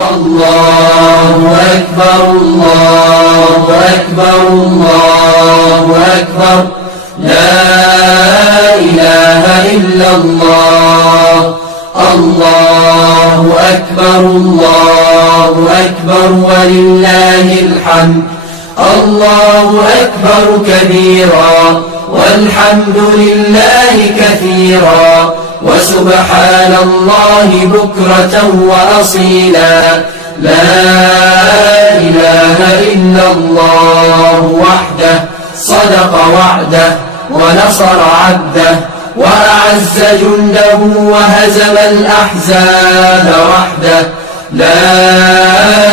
الله أكبر الله أكبر الله أكبر لا إله إلا الله الله أكبر الله أكبر ولله الحمد الله أكبر كبيرا والحمد لله كثيرا وسبحان الله بكرة وأصيلا لا إله إلا الله وحده صدق وعده ونصر عبده وأعز جنده وهزم الأحزاب وحده لا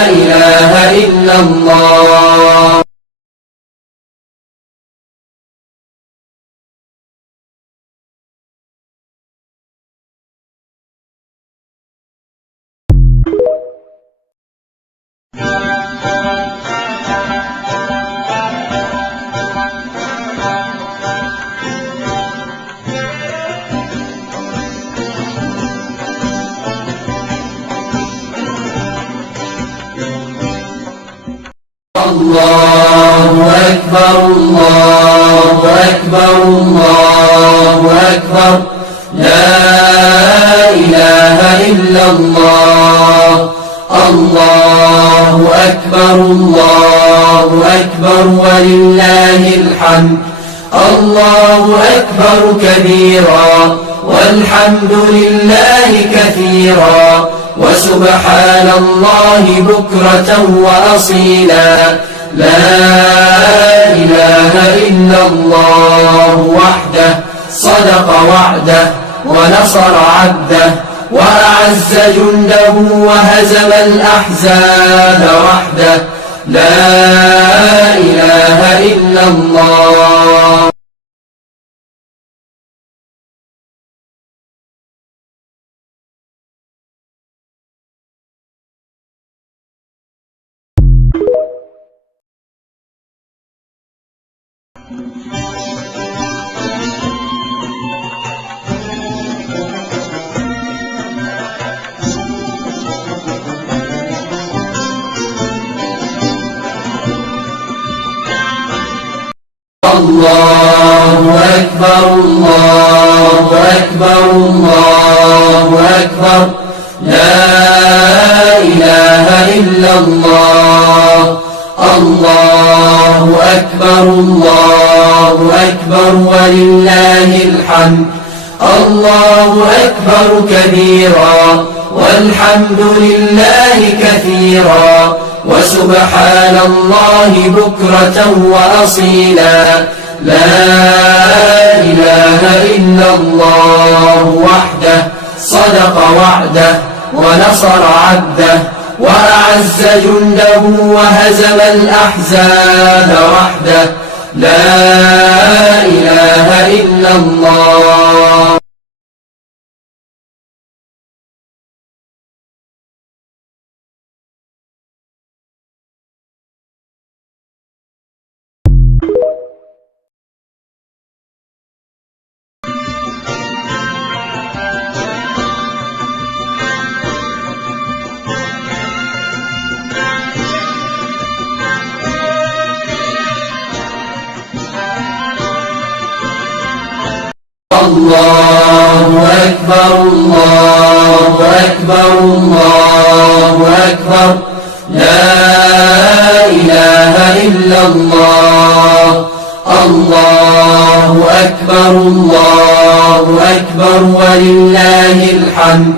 إله إلا الله. الله أكبر الله أكبر الله أكبر لا إله إلا الله الله أكبر الله أكبر ولله الحمد الله أكبر كبيرا والحمد لله كثيرا وسبحان الله بكرة وأصيلا لا إله إلا الله وحده صدق وعده ونصر عبده وأعز جنده وهزم الأحزاب وحده لا إله إلا الله. الله أكبر الله أكبر الله أكبر لا إله إلا الله الله أكبر الله أكبر ولله الحمد الله أكبر كبيرا والحمد لله كثيرا وسبحان الله بكرة وأصيلا لا إله إلا الله وحده صدق وعده ونصر عبده وأعز جنده وهزم الأحزاب وحده لا إله إلا الله. الله أكبر الله أكبر الله أكبر لا إله إلا الله الله أكبر الله أكبر ولله الحمد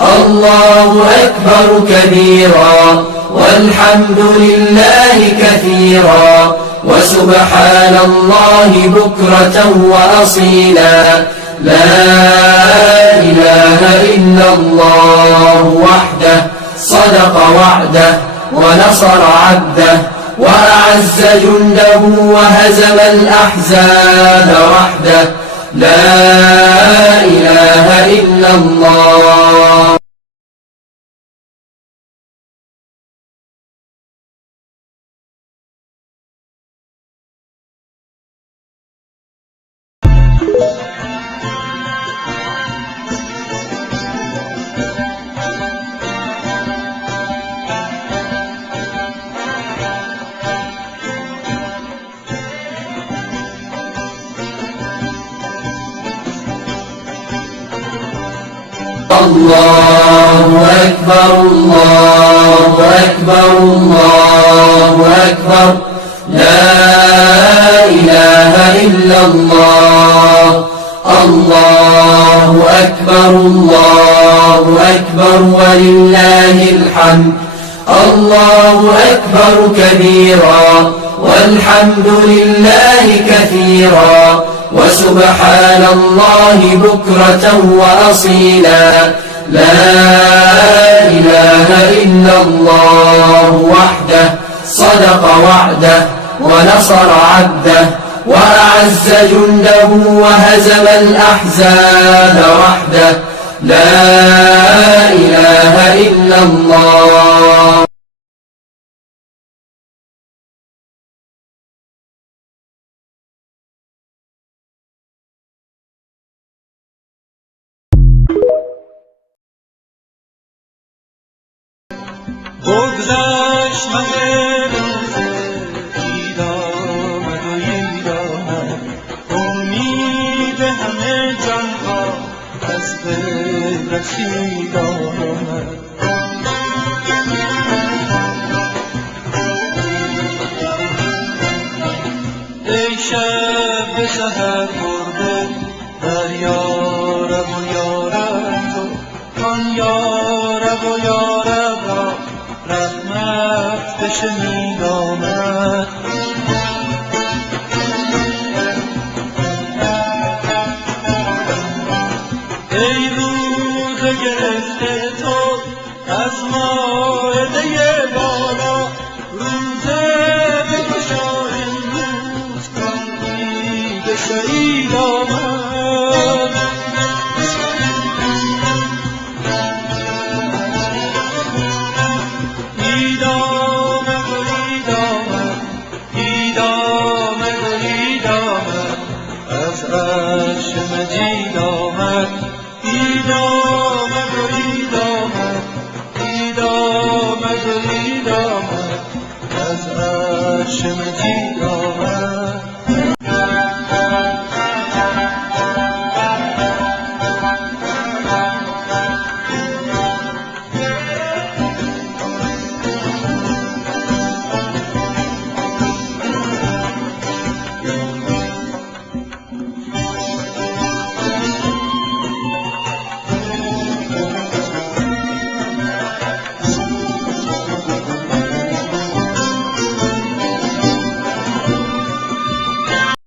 الله أكبر كبيرا والحمد لله كثيرا وسبحان الله بكرة وأصيلا لا إله إلا الله وحده صدق وعده ونصر عبده وأعز جنده وهزم الأحزاب وحده لا إله إلا الله. الله أكبر الله أكبر الله أكبر لا إله إلا الله الله أكبر الله أكبر ولله الحمد الله أكبر كبيرا والحمد لله كثيرا وسبحان الله بكرة وأصيلا لا إله إلا الله وحده صدق وعده ونصر عبده وأعز جنده وهزم الأحزاب وحده لا إله إلا الله. بگذشت همه روز عید آمد و عید آمد امید همه جانها از دل رسید آمد ای شب به سحر برده در یارب و یارب تو آن یارب و یارب را رحمت بشنید آمد ای روز گرفته تو از مائده بالا روزه بگشا امروز کان عید سعید آمد